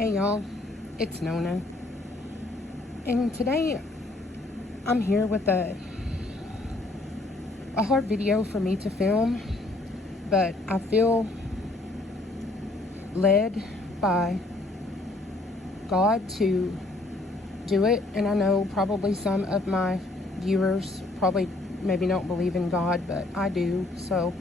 Hey y'all, it's Nona, and today I'm here with a hard video for me to film, but I feel led by God to do it. And I know probably some of my viewers maybe don't believe in God, but I do. So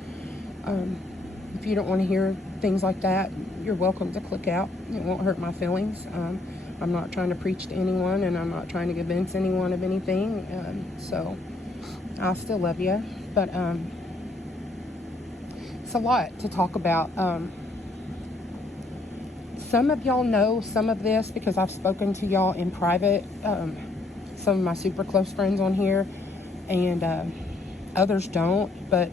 if you don't want to hear things like that, you're welcome to click out. It won't hurt my feelings. I'm not trying to preach to anyone, and I'm not trying to convince anyone of anything. So I'll still love you, but it's a lot to talk about. Some of y'all know some of this because I've spoken to y'all in private, some of my super close friends on here, and others don't. But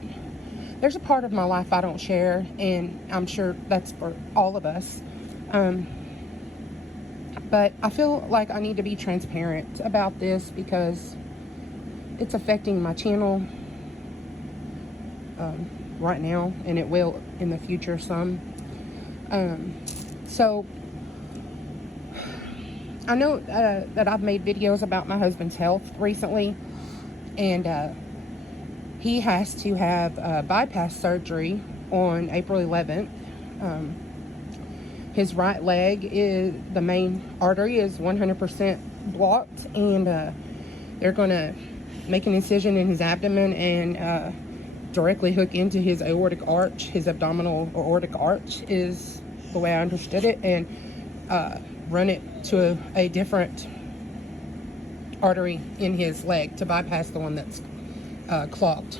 there's a part of my life I don't share, and I'm sure that's for all of us. But I feel like I need to be transparent about this because it's affecting my channel right now, and it will in the future some. So I know that I've made videos about my husband's health recently, and he has to have bypass surgery on April 11th. His right leg the main artery is 100% blocked, and they're going to make an incision in his abdomen and directly hook into his aortic arch. His abdominal aortic arch is the way I understood it, and run it to a different artery in his leg to bypass the one that's clogged.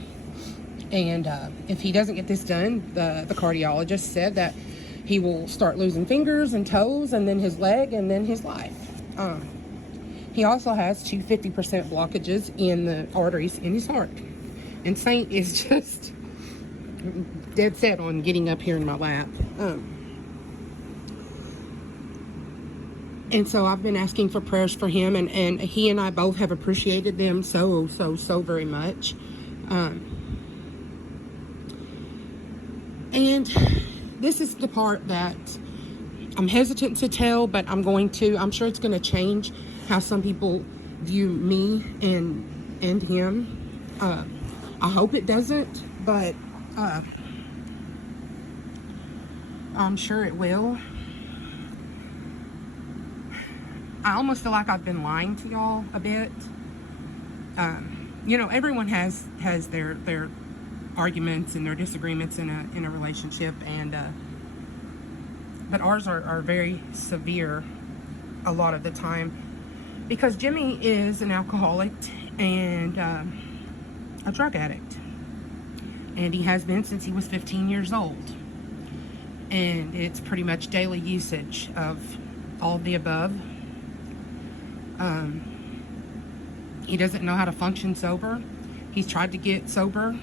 And if he doesn't get this done, the cardiologist said that he will start losing fingers and toes, and then his leg, and then his life. He also has two 50% blockages in the arteries in his heart. And Saint is just dead set on getting up here in my lap. And so I've been asking for prayers for him, and he and I both have appreciated them so very much. And this is the part that I'm hesitant to tell, but I'm sure it's going to change how some people view me and him. I hope it doesn't, but I'm sure it will. I almost feel like I've been lying to y'all a bit. Everyone has their arguments and their disagreements in a relationship, and but ours are very severe a lot of the time, because Jimmy is an alcoholic and a drug addict, and he has been since he was 15 years old, and it's pretty much daily usage of all of the above. He doesn't know how to function sober. He's tried to get sober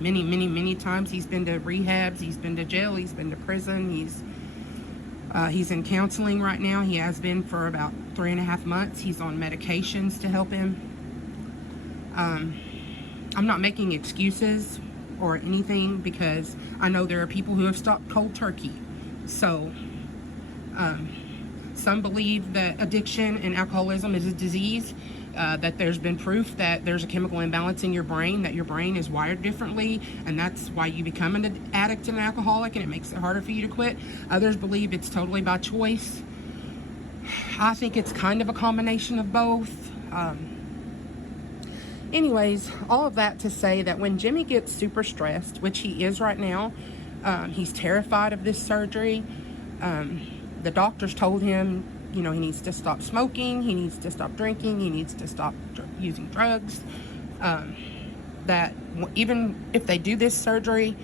many times. He's been to rehabs, he's been to jail, he's been to prison, he's in counseling right now. He has been for about 3.5 months. He's on medications to help him. I'm not making excuses or anything, because I know there are people who have stopped cold turkey. So some believe that addiction and alcoholism is a disease, that there's been proof that there's a chemical imbalance in your brain, that your brain is wired differently, and that's why you become an addict and an alcoholic, and it makes it harder for you to quit. Others believe it's totally by choice. I think it's kind of a combination of both. Anyways, all of that to say that when Jimmy gets super stressed, which he is right now, he's terrified of this surgery. The doctors told him, he needs to stop smoking, he needs to stop drinking, he needs to stop using drugs. That even if they do this surgery,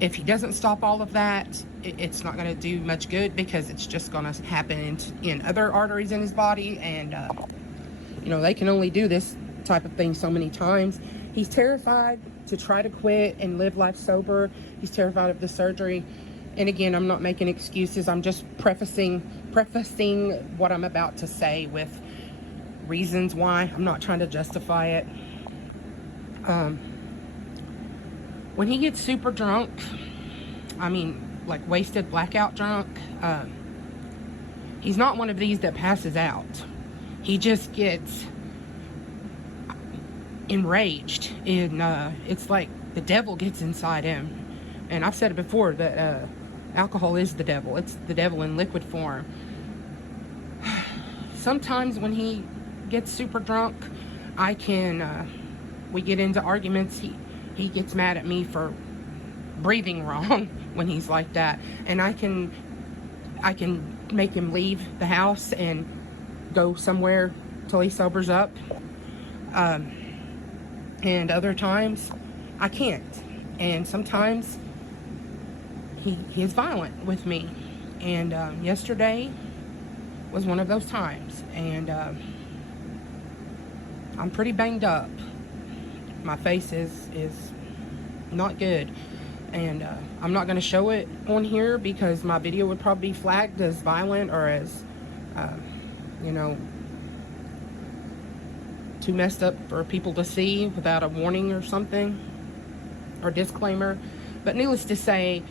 if he doesn't stop all of that, it's not going to do much good, because it's just going to happen in other arteries in his body. And, they can only do this type of thing so many times. He's terrified to try to quit and live life sober. He's terrified of the surgery. And again, I'm not making excuses. I'm just prefacing what I'm about to say with reasons why. I'm not trying to justify it. When he gets super drunk, like wasted, blackout drunk, he's not one of these that passes out. He just gets enraged, and it's like the devil gets inside him. And I've said it before that alcohol is the devil. It's the devil in liquid form. Sometimes when he gets super drunk, we get into arguments. He gets mad at me for breathing wrong when he's like that, and I can make him leave the house and go somewhere till he sobers up. And other times I can't. And sometimes he is violent with me. And yesterday was one of those times. And I'm pretty banged up. My face is not good. And I'm not going to show it on here because my video would probably be flagged as violent or as, you know, too messed up for people to see without a warning or something, or disclaimer. But needless to say,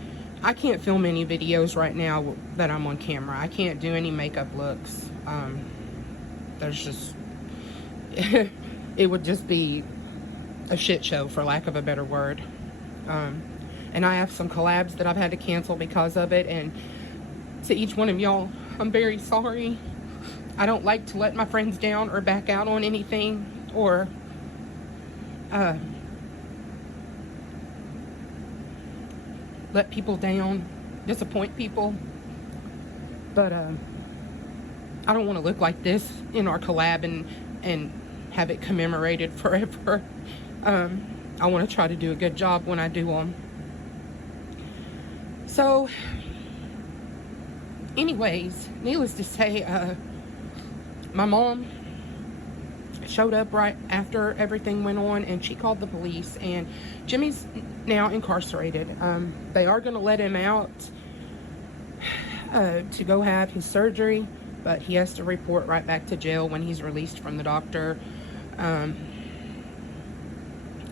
I can't film any videos right now that I'm on camera. I can't do any makeup looks. There's just, it would just be a shit show, for lack of a better word. And I have some collabs that I've had to cancel because of it, and to each one of y'all, I'm very sorry. I don't like to let my friends down or back out on anything, or let people down, disappoint people. But I don't want to look like this in our collab and have it commemorated forever. I want to try to do a good job when I do them. So, anyways, needless to say, my mom showed up right after everything went on, and she called the police, and Jimmy's now incarcerated. They are going to let him out to go have his surgery, but he has to report right back to jail when he's released from the doctor.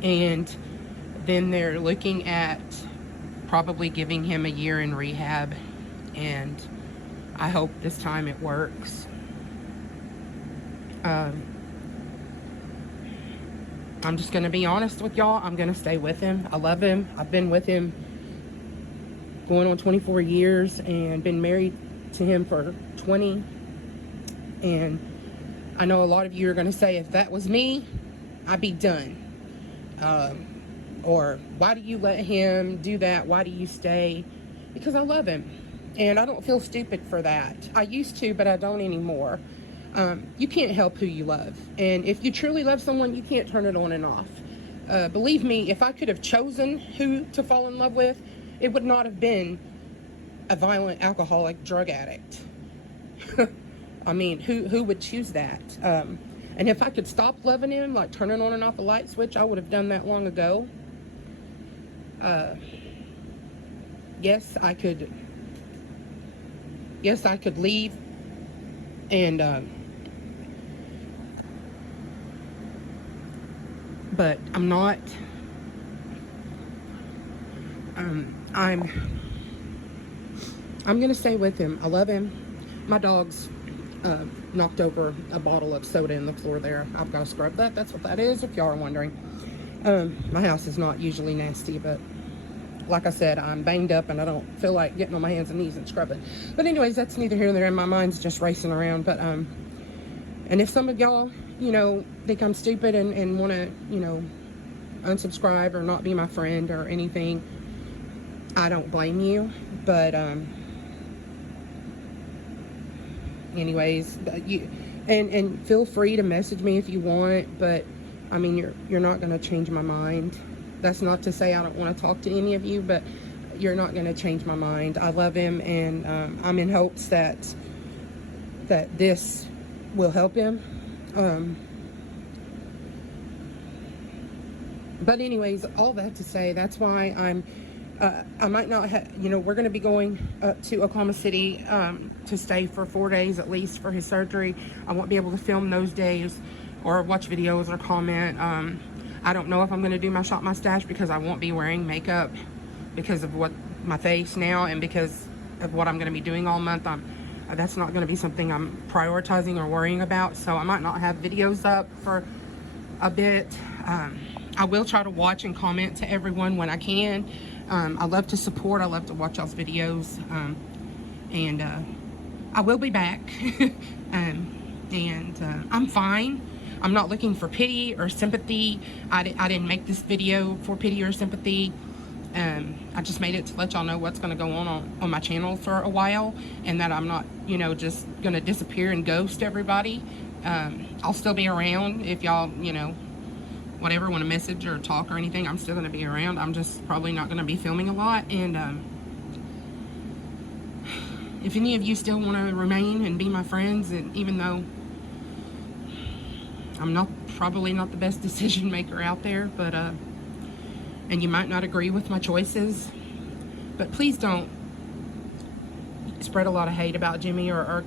And then they're looking at probably giving him a year in rehab, and I hope this time it works. I'm just going to be honest with y'all. I'm going to stay with him. I love him. I've been with him going on 24 years and been married to him for 20. And I know a lot of you are going to say, if that was me, I'd be done. Or why do you let him do that? Why do you stay? Because I love him, and I don't feel stupid for that. I used to, but I don't anymore. You can't help who you love, and if you truly love someone, you can't turn it on and off. Believe me, if I could have chosen who to fall in love with, it would not have been a violent alcoholic drug addict. I mean, who would choose that? And if I could stop loving him, like turning on and off a light switch, I would have done that long ago. Yes, I could leave and but I'm not. I'm gonna stay with him. I love him. My dog's knocked over a bottle of soda in the floor there. I've got to scrub that. That's what that is, if y'all are wondering. My house is not usually nasty, but like I said, I'm banged up and I don't feel like getting on my hands and knees and scrubbing. But anyways, that's neither here nor there. My mind's just racing around. But and if some of y'all, you know, think I'm stupid and want to, you know, unsubscribe or not be my friend or anything, I don't blame you. But anyways, and feel free to message me if you want, but I mean, you're not going to change my mind. That's not to say I don't want to talk to any of you, but you're not going to change my mind. I love him, and I'm in hopes that this will help him. But anyways, all that to say, that's why I might not have, you know, we're going to be going to Oklahoma City to stay for 4 days at least for his surgery. I won't be able to film those days or watch videos or comment. I don't know if I'm going to do my shop mustache because I won't be wearing makeup because of what my face now and because of what I'm going to be doing all month. That's not going to be something I'm prioritizing or worrying about, so I might not have videos up for a bit. I will try to watch and comment to everyone when I can. I love to support. I love to watch y'all's videos. And I will be back. I'm fine. I'm not looking for pity or sympathy. I didn't make this video for pity or sympathy. I just made it to let y'all know what's going to go on my channel for a while, and that I'm not, you know, just going to disappear and ghost everybody. I'll still be around if y'all, you know, whatever, want to message or talk or anything. I'm still going to be around. I'm just probably not going to be filming a lot. And if any of you still want to remain and be my friends, and even though I'm probably not the best decision maker out there, but and you might not agree with my choices, but please don't spread a lot of hate about Jimmy, or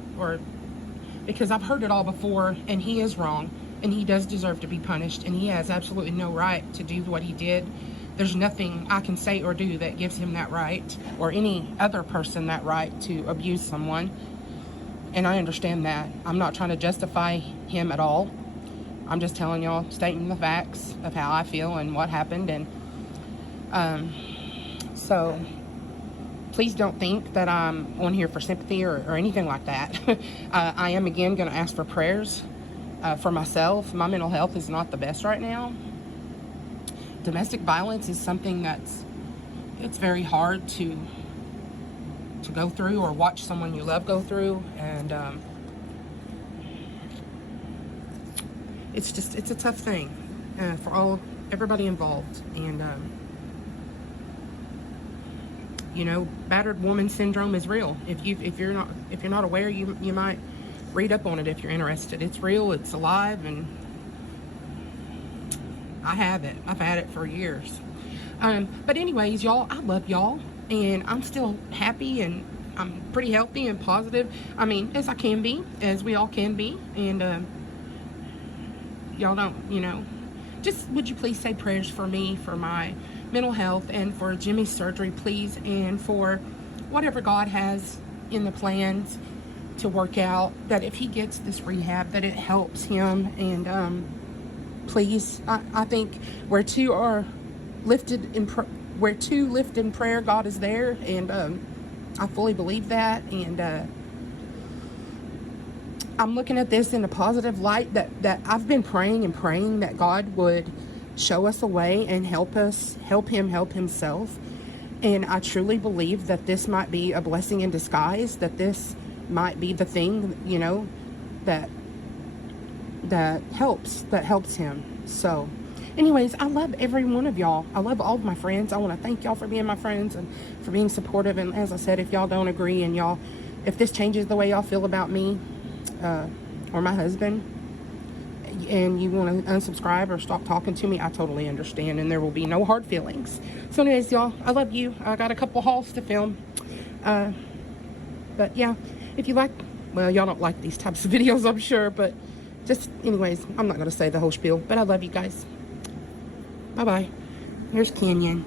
because I've heard it all before, and he is wrong, and he does deserve to be punished, and he has absolutely no right to do what he did. There's nothing I can say or do that gives him that right, or any other person that right, to abuse someone. And I understand that. I'm not trying to justify him at all. I'm just telling y'all, stating the facts of how I feel and what happened. And so please don't think that I'm on here for sympathy or anything like that. I am again going to ask for prayers for myself. My mental health is not the best right now. Domestic violence is something it's very hard to go through, or watch someone you love go through, and it's a tough thing for everybody involved. And you know, battered woman syndrome is real. If you're not aware, you might read up on it if you're interested. It's real, it's alive, and I have it. I've had it for years. But anyways, y'all, I love y'all, and I'm still happy, and I'm pretty healthy and positive. I mean, as I can be, as we all can be. And y'all don't, you know, just would you please say prayers for me, for my mental health, and for Jimmy's surgery, please, and for whatever God has in the plans to work out, that if he gets this rehab, that it helps him. And please, I think where two lift in prayer, God is there, and I fully believe that. And I'm looking at this in a positive light, that I've been praying and praying that God would show us a way and help him help himself. And I truly believe that this might be a blessing in disguise, that this might be the thing, you know, that helps him. So anyways, I love every one of y'all. I love all of my friends. I want to thank y'all for being my friends and for being supportive. And as I said, if y'all don't agree, and if this changes the way y'all feel about me or my husband, and you want to unsubscribe or stop talking to me, I totally understand, and there will be no hard feelings. So anyways, y'all, I love you. I got a couple hauls to film. But yeah, if you like, well, y'all don't like these types of videos, I'm sure, but just anyways, I'm not going to say the whole spiel, but I love you guys. Bye-bye. Here's Kenyon.